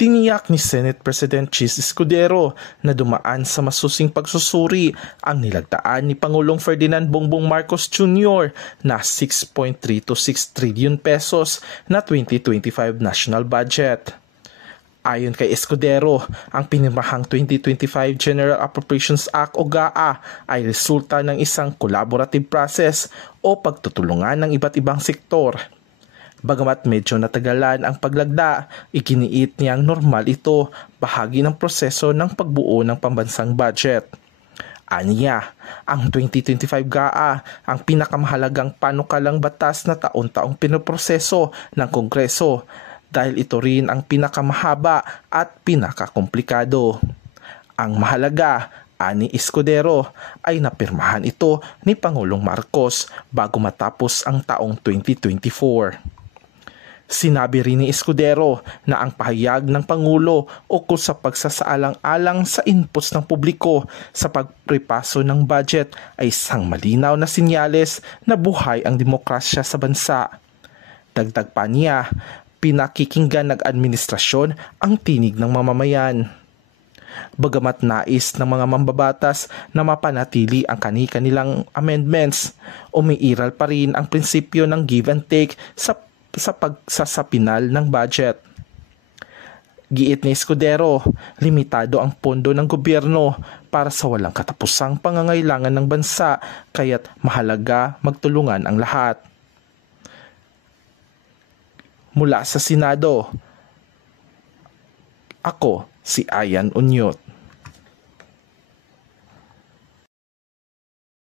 Tiniyak ni Senate President Chis Escudero na dumaan sa masusing pagsusuri ang nilagdaan ni Pangulong Ferdinand Bongbong Marcos Jr. na 6.326 trillion pesos na 2025 national budget. Ayon kay Escudero, ang pinirmahang 2025 General Appropriations Act o GAA ay resulta ng isang collaborative process o pagtutulungan ng iba't ibang sektor. Bagamat medyo natagalan ang paglagda, iginiit niyang normal ito, bahagi ng proseso ng pagbuo ng pambansang budget. Aniya, ang 2025 GAA ang pinakamahalagang panukalang batas na taon-taong pinoproseso ng Kongreso dahil ito rin ang pinakamahaba at pinakakomplikado. Ang mahalaga, ani Escudero, ay napirmahan ito ni Pangulong Marcos bago matapos ang taong 2024. Sinabi rin ni Escudero na ang pahayag ng Pangulo ukol sa pagsasaalang-alang sa inputs ng publiko sa pagprepaso ng budget ay isang malinaw na sinyales na buhay ang demokrasya sa bansa. Dagdag pa niya, pinakikinggan ng administrasyon ang tinig ng mamamayan. Bagamat nais ng mga mambabatas na mapanatili ang kani-kanilang amendments, umiiral pa rin ang prinsipyo ng give and take sa pagsasapinal ng budget. Giit ni Escudero, limitado ang pondo ng gobyerno para sa walang katapusang pangangailangan ng bansa, kaya't mahalaga magtulungan ang lahat. Mula sa Senado, ako si Ayan Unyot.